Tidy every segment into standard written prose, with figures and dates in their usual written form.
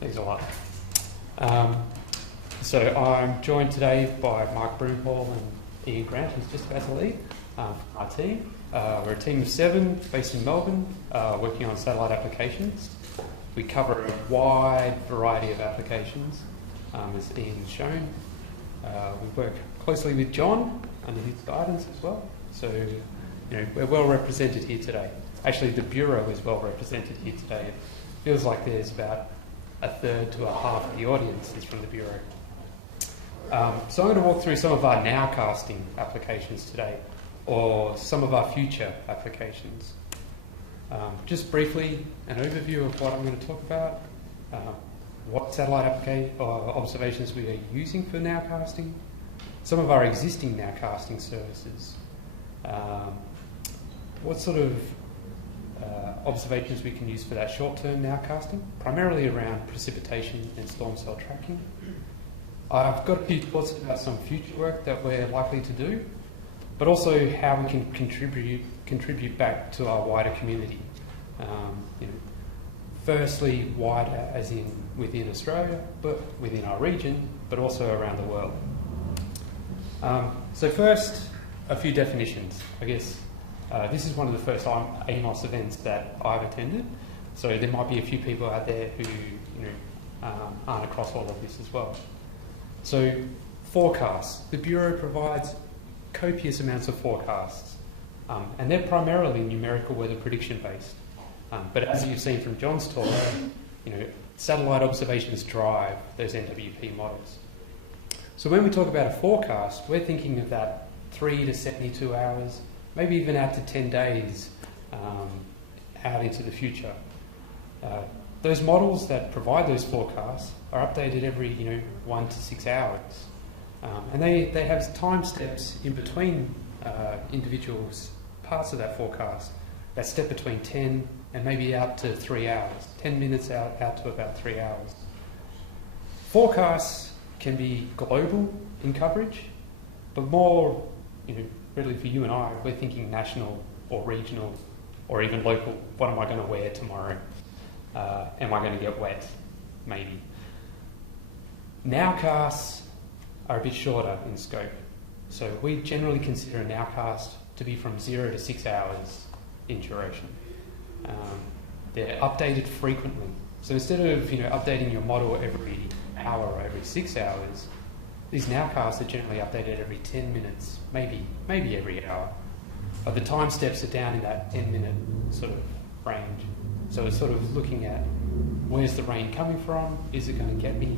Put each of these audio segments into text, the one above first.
Thanks a lot. So I'm joined today by Mark Broomhall and Ian Grant, who's just about to leave, our team. We're a team of 7 based in Melbourne, working on satellite applications. We cover a wide variety of applications, as Ian's shown. We work closely with John under his guidance as well. So, we're well represented here today. Actually, the Bureau is well represented here today. It feels like there's about a third to a half of the audience is from the Bureau. So I'm going to walk through some of our Nowcasting applications today, or some of our future applications. Just briefly, an overview of what I'm going to talk about, what satellite observations we are using for Nowcasting, some of our existing Nowcasting services, what sort of observations we can use for that short-term Nowcasting, primarily around precipitation and storm cell tracking. I've got a few thoughts about some future work that we're likely to do, but also how we can contribute back to our wider community. Firstly, wider as in within Australia, but within our region, but also around the world. So first, a few definitions. I guess this is one of the first AMOS events that I've attended, so there might be a few people out there who aren't across all of this as well. So forecasts. The Bureau provides copious amounts of forecasts, and they're primarily numerical weather prediction based. But as you've seen from John's talk, satellite observations drive those NWP models. So when we talk about a forecast, we're thinking of that 3 to 72 hours, maybe even out to 10 days out into the future. Those models that provide those forecasts are updated every 1 to 6 hours. And they have time steps in between individuals parts of that forecast that step between 10 and maybe out to 3 hours, 10 minutes out to about 3 hours. Forecasts can be global in coverage, but more, really for you and I, we're thinking national or regional or even local. What am I going to wear tomorrow? Am I going to get wet? Maybe. Nowcasts are a bit shorter in scope. So we generally consider a nowcast to be from 0 to 6 hours in duration. They're updated frequently. So instead of updating your model every hour or every 6 hours, these nowcasts are generally updated every 10 minutes, maybe every hour. But the time steps are down in that 10-minute sort of range. So it's sort of looking at where's the rain coming from, is it going to get me,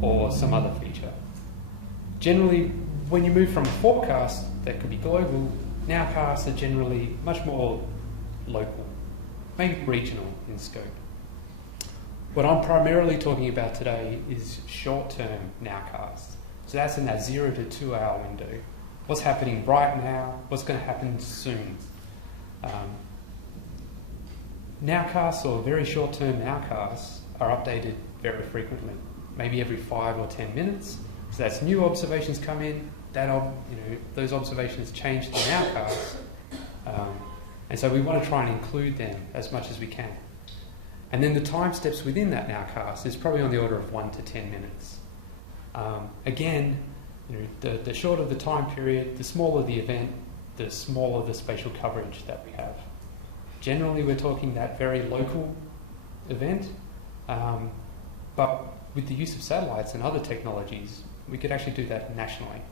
or some other feature. Generally, when you move from a forecast that could be global, nowcasts are generally much more local, maybe regional in scope. What I'm primarily talking about today is short-term nowcasts. So that's in that 0 to 2 hour window. What's happening right now? What's going to happen soon? Nowcasts, or very short-term nowcasts, are updated very frequently, maybe every 5 or 10 minutes. So that's new observations come in. Those observations change the nowcasts, and so we want to try and include them as much as we can. And then the time steps within that nowcast is probably on the order of 1 to 10 minutes. Again, the shorter the time period, the smaller the event, the smaller the spatial coverage that we have. Generally, we're talking that very local event, but with the use of satellites and other technologies, we could actually do that nationally.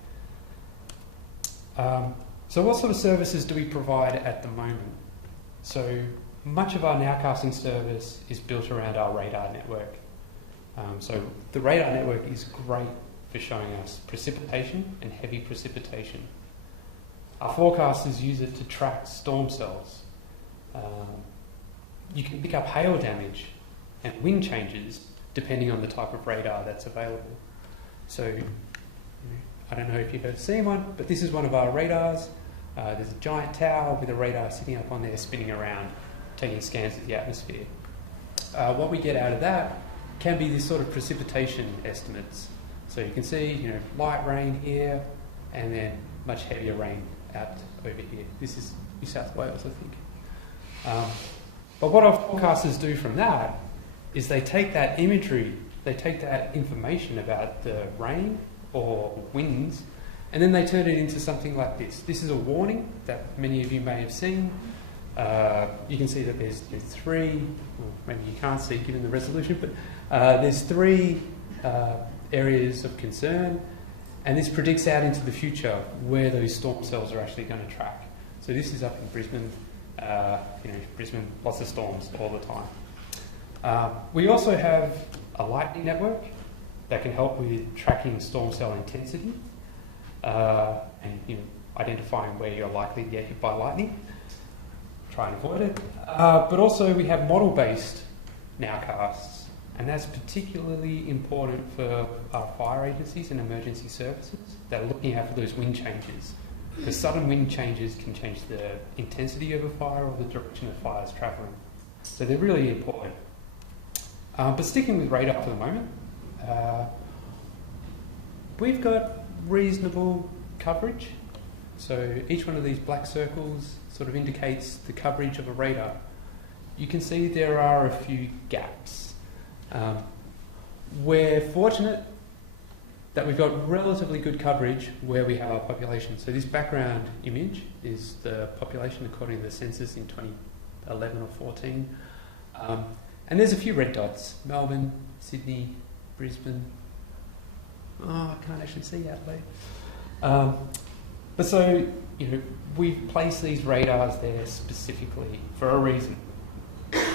So what sort of services do we provide at the moment? So much of our nowcasting service is built around our radar network. So the radar network is great for showing us precipitation and heavy precipitation. Our forecasters use it to track storm cells. You can pick up hail damage and wind changes depending on the type of radar that's available. So I don't know if you've ever seen one, but this is one of our radars. There's a giant tower with a radar sitting up on there spinning around, taking scans of the atmosphere. What we get out of that can be this sort of precipitation estimates. So you can see, light rain here, and then much heavier rain out over here. This is New South Wales, I think. But what our forecasters do from that is they take that imagery, they take that information about the rain or winds, and then they turn it into something like this. This is a warning that many of you may have seen. You can see that there's three, well, maybe you can't see given the resolution, but there's three areas of concern, and this predicts out into the future where those storm cells are actually going to track. So this is up in Brisbane. Brisbane, lots of storms all the time. We also have a lightning network that can help with tracking storm cell intensity and identifying where you're likely to get hit by lightning. Try and avoid it. But also we have model-based nowcasts, and that's particularly important for our fire agencies and emergency services that are looking out for those wind changes. Because sudden wind changes can change the intensity of a fire or the direction a fire is travelling. So they're really important. But sticking with radar for the moment, we've got reasonable coverage. So each one of these black circles sort of indicates the coverage of a radar. You can see there are a few gaps. We're fortunate that we've got relatively good coverage where we have our population. So this background image is the population according to the census in 2011 or 14. And there's a few red dots: Melbourne, Sydney, Brisbane. Oh, I can't actually see Adelaide. But so, we've placed these radars there specifically for a reason.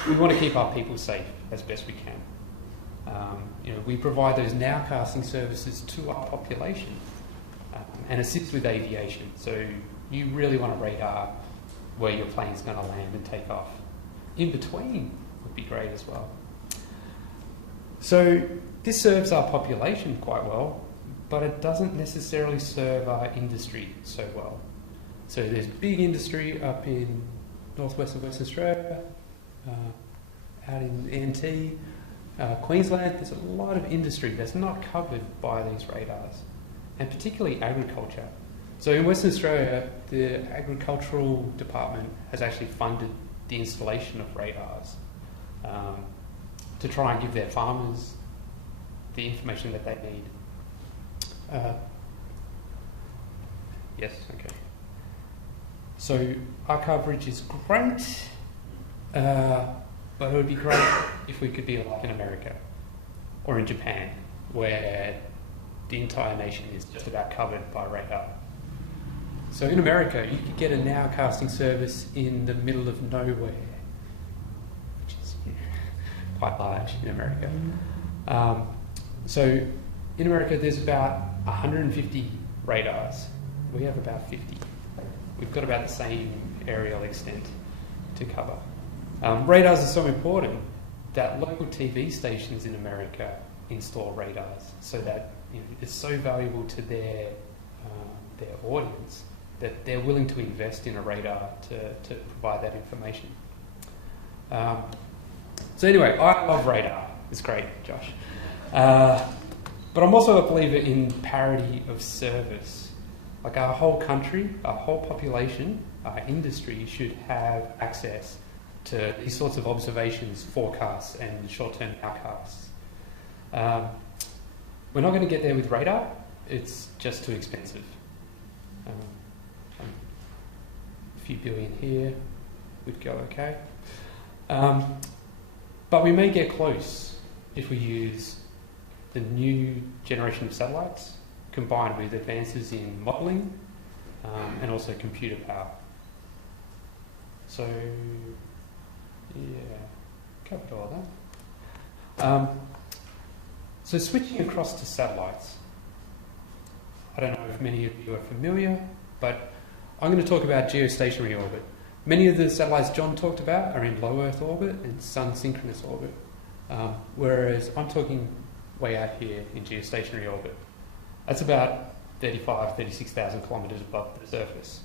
We want to keep our people safe as best we can. We provide those nowcasting services to our population and assist with aviation. So you really want a radar where your plane's going to land and take off. In between would be great as well. So this serves our population quite well, but it doesn't necessarily serve our industry so well. So there's big industry up in northwest of Western Australia, out in NT, Queensland. There's a lot of industry that's not covered by these radars, and particularly agriculture. So in Western Australia, the agricultural department has actually funded the installation of radars to try and give their farmers the information that they need. Yes, okay. So our coverage is great, but it would be great if we could be like in America or in Japan, where the entire nation is just about covered by radar. So in America, you could get a nowcasting service in the middle of nowhere, which is quite large in America. So in America, there's about 150 radars. We have about 50. We've got about the same aerial extent to cover. Radars are so important that local TV stations in America install radars, so that it's so valuable to their audience that they're willing to invest in a radar to provide that information. So anyway, I love radar. It's great, Josh. But I'm also a believer in parity of service. Like our whole country, our whole population, our industry should have access to these sorts of observations, forecasts, and short-term outcasts. We're not going to get there with radar. It's just too expensive. A few billion here would go okay. But we may get close if we use the new generation of satellites combined with advances in modelling and also computer power. So, yeah, covered all that. So switching across to satellites. I don't know if many of you are familiar, but I'm going to talk about geostationary orbit. Many of the satellites John talked about are in low Earth orbit and sun-synchronous orbit, whereas I'm talking way out here in geostationary orbit. That's about 36,000 kilometres above the surface.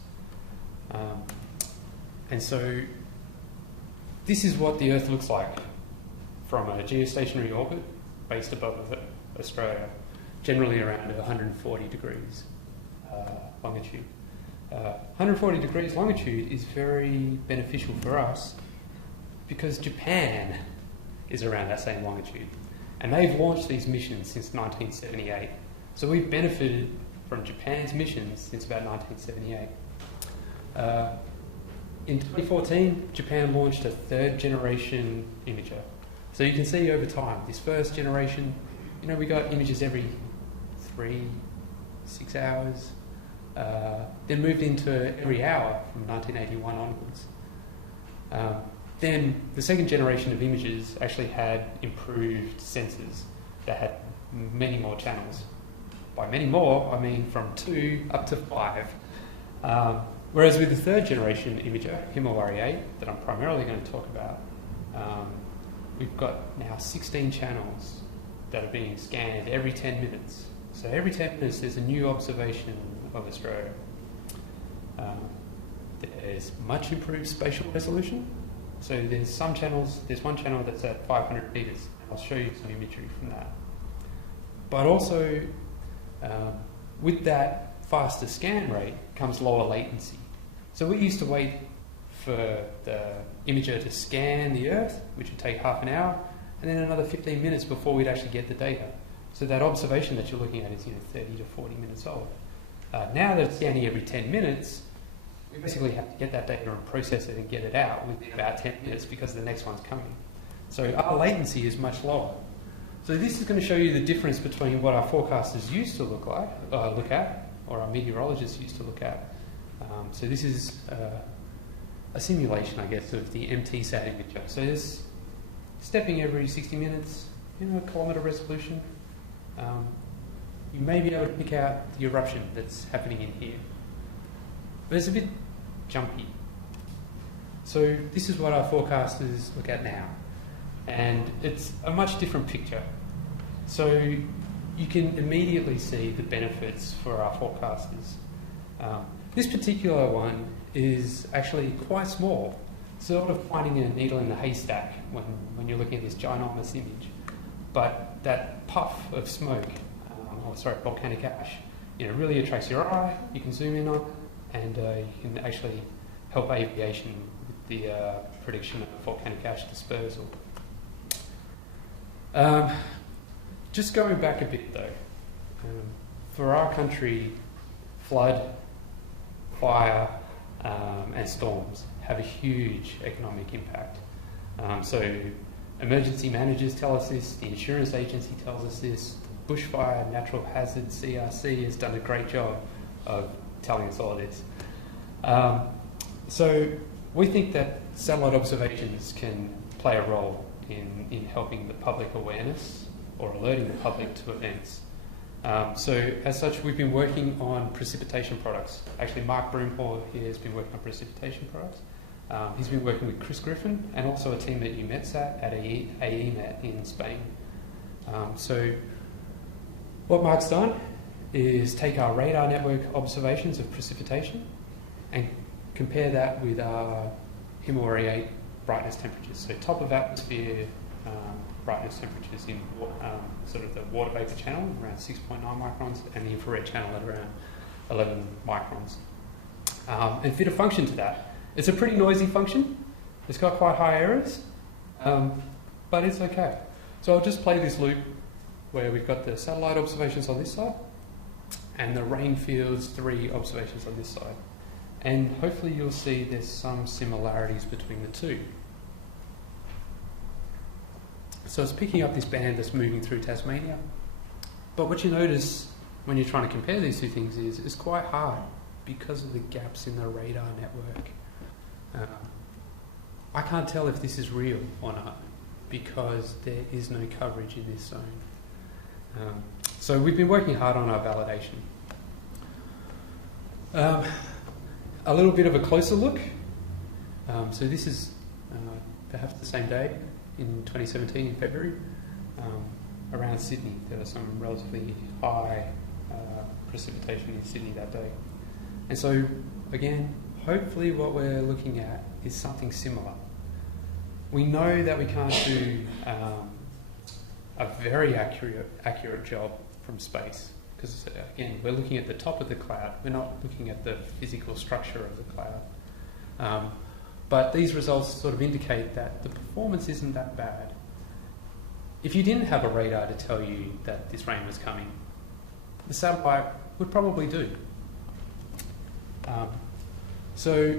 And so this is what the Earth looks like from a geostationary orbit based above Australia, generally around 140 degrees longitude. 140 degrees longitude is very beneficial for us because Japan is around that same longitude. And they've launched these missions since 1978. So we've benefited from Japan's missions since about 1978. In 2014, Japan launched a third generation imager. So you can see over time, this first generation, we got images every 6 hours, then moved into every hour from 1981 onwards. Then the second generation of images actually had improved sensors that had many more channels. By many more, I mean from 2 up to 5. Whereas with the third generation imager, Himawari 8, that I'm primarily going to talk about, we've got now 16 channels that are being scanned every 10 minutes. So every 10 minutes there's a new observation of Australia. There's much improved spatial resolution. So there's one channel that's at 500 meters. I'll show you some imagery from that. But also, with that faster scan rate comes lower latency. So we used to wait for the imager to scan the Earth, which would take half an hour, and then another 15 minutes before we'd actually get the data. So that observation that you're looking at is 30 to 40 minutes old. Now that it's scanning every 10 minutes, we basically have to get that data and process it and get it out within about 10 minutes because the next one's coming. So our latency is much lower. So this is going to show you the difference between what our forecasters used to look at, or our meteorologists used to look at. So this is a simulation, I guess, of the MTSAT imager. So it's stepping every 60 minutes, kilometre resolution. You may be able to pick out the eruption that's happening in here. But it's a bit jumpy. So this is what our forecasters look at now. And it's a much different picture. So you can immediately see the benefits for our forecasters. This particular one is actually quite small, sort of finding a needle in a haystack when you're looking at this ginormous image. But that puff of smoke, volcanic ash, really attracts your eye. You can zoom in on it, and you can actually help aviation with the prediction of volcanic ash dispersal. Just going back a bit though, for our country, flood, fire, and storms have a huge economic impact. So emergency managers tell us this, the insurance agency tells us this, the Bushfire Natural Hazard CRC has done a great job of telling us all of this. So we think that satellite observations can play a role in helping the public awareness or alerting the public to events. So as such, we've been working on precipitation products. Actually, Mark Broomhall here has been working on precipitation products. He's been working with Chris Griffin and also a team at UMETSAT at AEMET in Spain. So what Mark's done is take our radar network observations of precipitation and compare that with our Himawari 8 brightness temperatures. So top of atmosphere brightness temperatures in sort of the water vapor channel around 6.9 microns and the infrared channel at around 11 microns. And fit a function to that. It's a pretty noisy function. It's got quite high errors, but it's okay. So I'll just play this loop where we've got the satellite observations on this side and the Rainfields 3 observations on this side. And hopefully you'll see there's some similarities between the two. So it's picking up this band that's moving through Tasmania. But what you notice when you're trying to compare these two things is it's quite hard because of the gaps in the radar network. I can't tell if this is real or not because there is no coverage in this zone. So we've been working hard on our validation. A little bit of a closer look. So this is perhaps the same day in 2017 in February. Around Sydney, there was some relatively high precipitation in Sydney that day. And so, again, hopefully what we're looking at is something similar. We know that we can't do a very accurate job from space because, again, we're looking at the top of the cloud. We're not looking at the physical structure of the cloud. But these results sort of indicate that the performance isn't that bad. if you didn't have a radar to tell you that this rain was coming, the satellite would probably do. So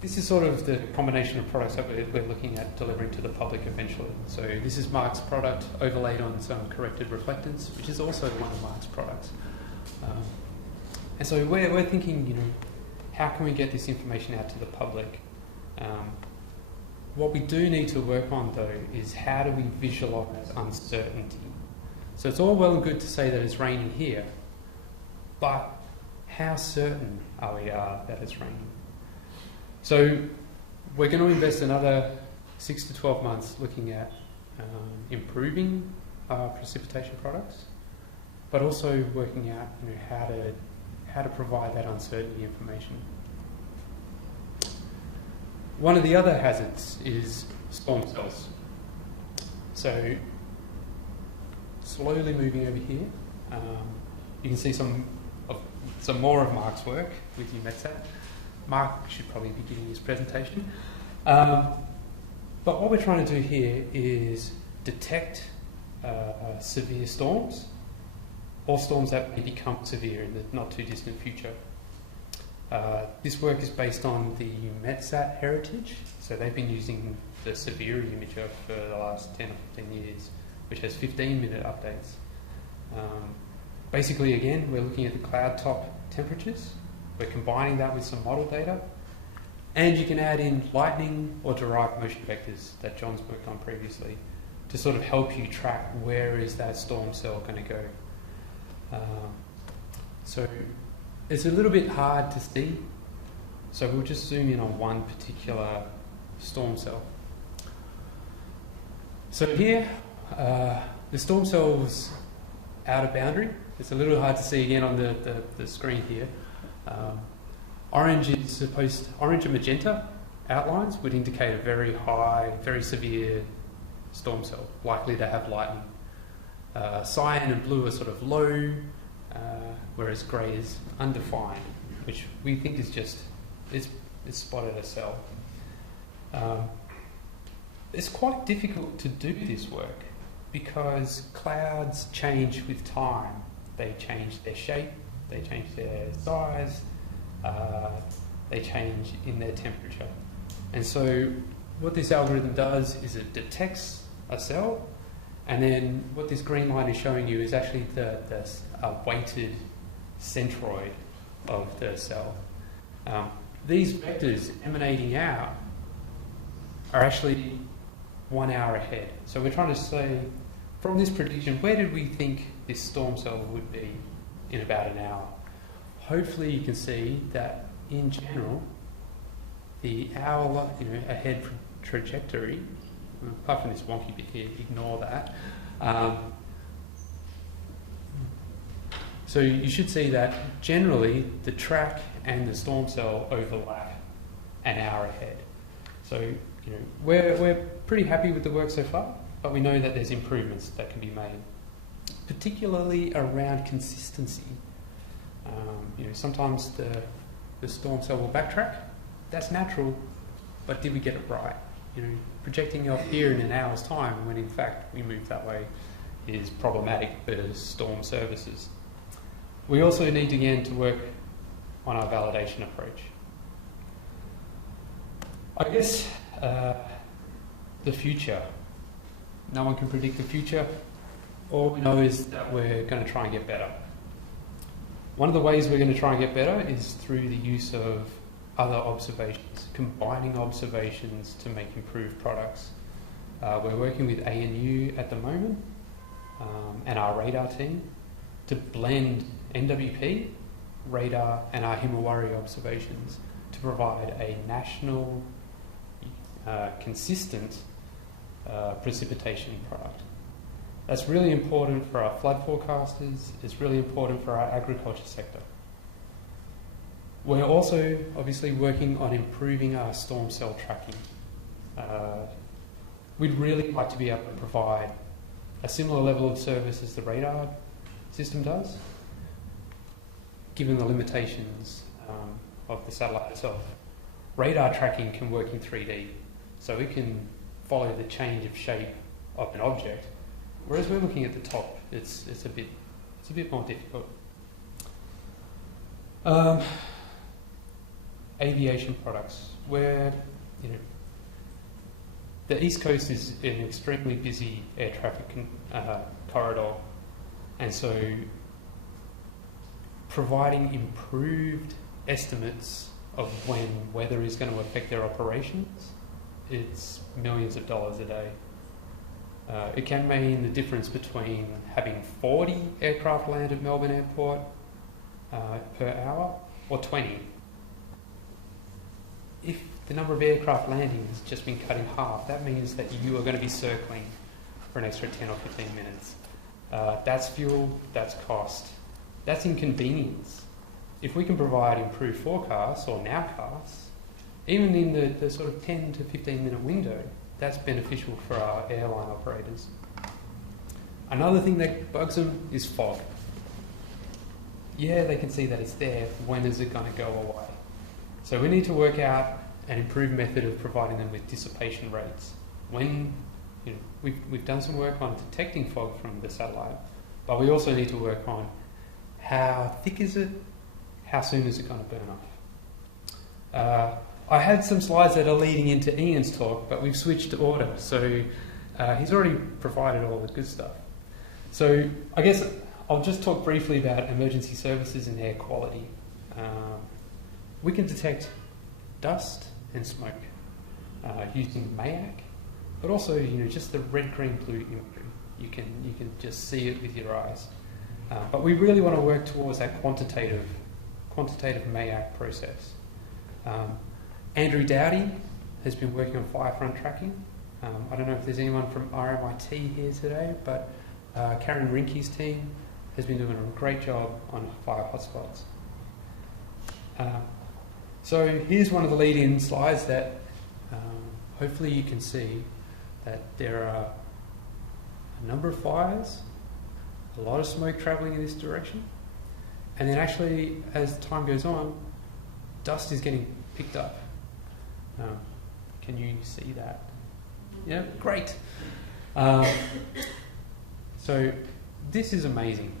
this is sort of the combination of products that we're looking at delivering to the public eventually. So this is Mark's product overlaid on some corrected reflectance, which is also one of Mark's products. And so we're thinking, you know, how can we get this information out to the public? What we do need to work on, though, is how do we visualize uncertainty? So it's all well and good to say that it's raining here, but how certain are we that it's raining? So we're going to invest another 6 to 12 months looking at improving our precipitation products, but also working out, you know, how to provide that uncertainty information. One of the other hazards is storm cells. So slowly moving over here, you can see some more of Mark's work with UMETSAT. Mark should probably be giving his presentation. But what we're trying to do here is detect severe storms, or storms that may become severe in the not too distant future. This work is based on the UMETSAT heritage, so they've been using the severity imager for the last 10 or 15 years, which has 15-minute updates. Basically, again, we're looking at the cloud top temperatures, we're combining that with some model data, and you can add in lightning or derived motion vectors that John's worked on previously to sort of help you track where is that storm cell going to go. So it's a little bit hard to see, so we'll just zoom in on one particular storm cell. So here, the storm cell's outer boundary. It's a little hard to see again on the screen here. Orange and magenta outlines would indicate a very high, very severe storm cell, likely to have lightning. Cyan and blue are sort of low, whereas grey is undefined, which we think is just, it's spotted a cell. It's quite difficult to do this work because clouds change with time. They change their shape, they change their size, they change in their temperature. And so what this algorithm does is it detects a cell, and then what this green line is showing you is actually the weighted centroid of the cell. These vectors emanating out are actually 1 hour ahead. So we're trying to say, from this prediction, where did we think this storm cell would be in about an hour? Hopefully you can see that in general, the hour ahead trajectory, apart from this wonky bit here, ignore that. So you should see that generally the track and the storm cell overlap an hour ahead. So we're pretty happy with the work so far, but we know that there's improvements that can be made, particularly around consistency. Sometimes the storm cell will backtrack. That's natural, but did we get it right? Projecting up here in an hour's time when in fact we move that way is problematic for storm services. We also need again to work on our validation approach. I guess the future. No one can predict the future. All we know is that we're going to try and get better. One of the ways we're going to try and get better is through the use of other observations, combining observations to make improved products. We're working with ANU at the moment and our radar team to blend NWP, radar and our Himawari observations to provide a national consistent precipitation product. That's really important for our flood forecasters, it's really important for our agriculture sector. We're also obviously working on improving our storm cell tracking. We'd really like to be able to provide a similar level of service as the radar system does, given the limitations of the satellite itself. Radar tracking can work in 3D, so it can follow the change of shape of an object, Whereas we're looking at the top, it's a bit more difficult. Aviation products, where the East Coast is an extremely busy air traffic corridor, and so providing improved estimates of when weather is going to affect their operations, it's millions of dollars a day. It can mean the difference between having 40 aircraft land at Melbourne Airport per hour or 20. If the number of aircraft landing has just been cut in half, that means that you are going to be circling for an extra 10 or 15 minutes. That's fuel, that's cost, that's inconvenience. If we can provide improved forecasts or nowcasts, even in the sort of 10 to 15 minute window, that's beneficial for our airline operators. Another thing that bugs them is fog. Yeah, they can see that it's there. When is it going to go away? So we need to work out an improved method of providing them with dissipation rates. When we've done some work on detecting fog from the satellite, but we also need to work on how thick is it, how soon is it going to burn off. I had some slides that are leading into Ian's talk, but we've switched order, so he's already provided all the good stuff. So I guess I'll just talk briefly about emergency services and air quality. We can detect dust and smoke using MAYAC, but also just the red, green, blue imagery. You can just see it with your eyes. But we really want to work towards that quantitative MAYAC process. Andrew Dowdy has been working on firefront tracking. I don't know if there's anyone from RMIT here today, but Karen Rinke's team has been doing a great job on fire hotspots. So here's one of the lead-in slides that hopefully you can see that there are a number of fires, a lot of smoke travelling in this direction, and then actually as time goes on, dust is getting picked up. Can you see that? Yeah, great. So this is amazing.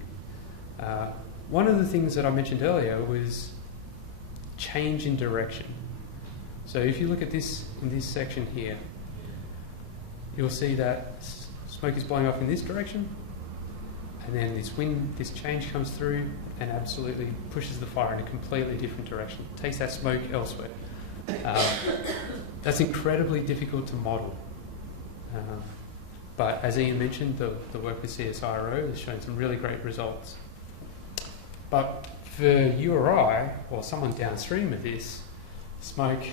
One of the things that I mentioned earlier was change in direction. So if you look at this in this section here, you'll see that smoke is blowing off in this direction, and then this change comes through and absolutely pushes the fire in a completely different direction, takes that smoke elsewhere. That's incredibly difficult to model. But as Ian mentioned, the work with CSIRO has shown some really great results. But for you or I, or someone downstream of this, smoke,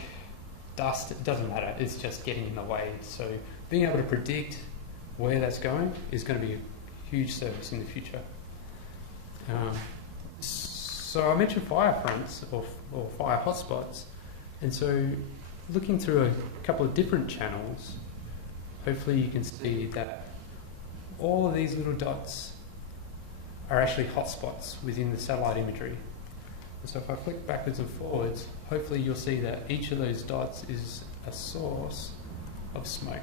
dust, it doesn't matter, it's just getting in the way. So being able to predict where that's going is going to be a huge service in the future. So I mentioned fire fronts or fire hotspots, and so looking through a couple of different channels, hopefully you can see that all of these little dots are actually hotspots within the satellite imagery. And so if I flick backwards and forwards, hopefully you'll see that each of those dots is a source of smoke.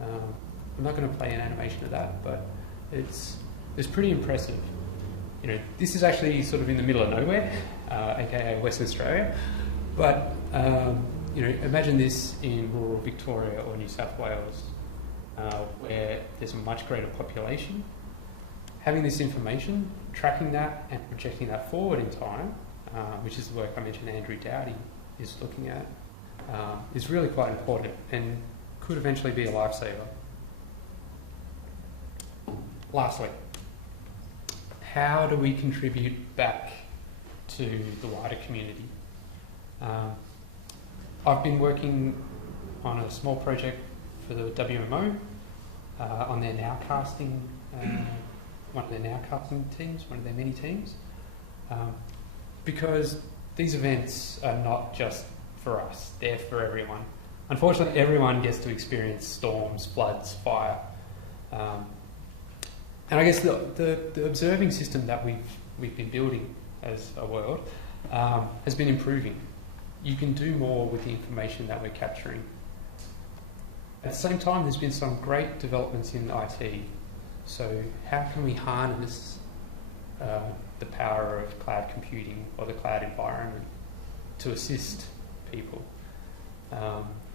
I'm not going to play an animation of that, but it's pretty impressive. This is actually sort of in the middle of nowhere, aka Western Australia, but imagine this in rural Victoria or New South Wales, where there's a much greater population. Having this information, tracking that and projecting that forward in time, which is the work I mentioned Andrew Dowdy is looking at, is really quite important and could eventually be a lifesaver. Lastly, how do we contribute back to the wider community? I've been working on a small project for the WMO on their Nowcasting, one of their Nowcasting teams, one of their many teams, because these events are not just for us, they're for everyone. Unfortunately, everyone gets to experience storms, floods, fire. And I guess the observing system that we've been building as a world has been improving. You can do more with the information that we're capturing. At the same time, there's been some great developments in IT. So how can we harness the power of cloud computing or the cloud environment to assist people?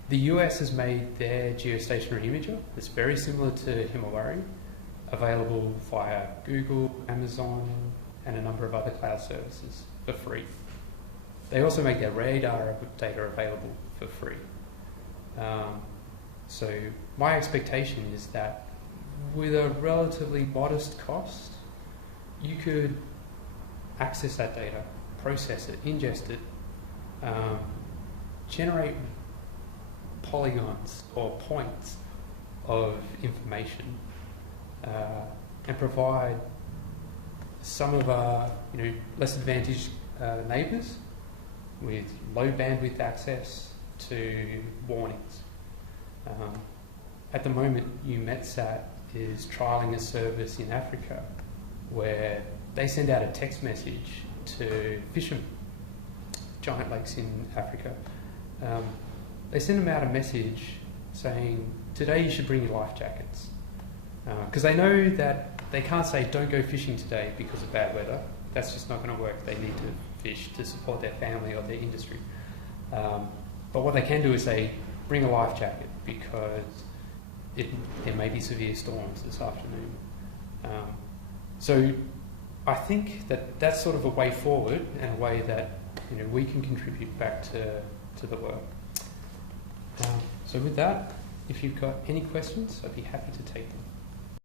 The US has made their geostationary imager, that's very similar to Himawari, available via Google, Amazon, and a number of other cloud services for free. They also make their radar data available for free. So my expectation is that with a relatively modest cost, you could access that data, process it, ingest it, generate polygons or points of information, and provide some of our less advantaged neighbours with low bandwidth access to warnings. At the moment, UMETSAT is trialling a service in Africa where they send out a text message to fishermen, giant lakes in Africa. They send them out a message saying, today you should bring your life jackets. Because they know that they can't say, don't go fishing today because of bad weather. That's just not going to work. They need to fish to support their family or their industry. But what they can do is say, bring a life jacket because there may be severe storms this afternoon. So I think that that's sort of a way forward and a way that we can contribute back to the work. So with that, if you've got any questions, I'd be happy to take them.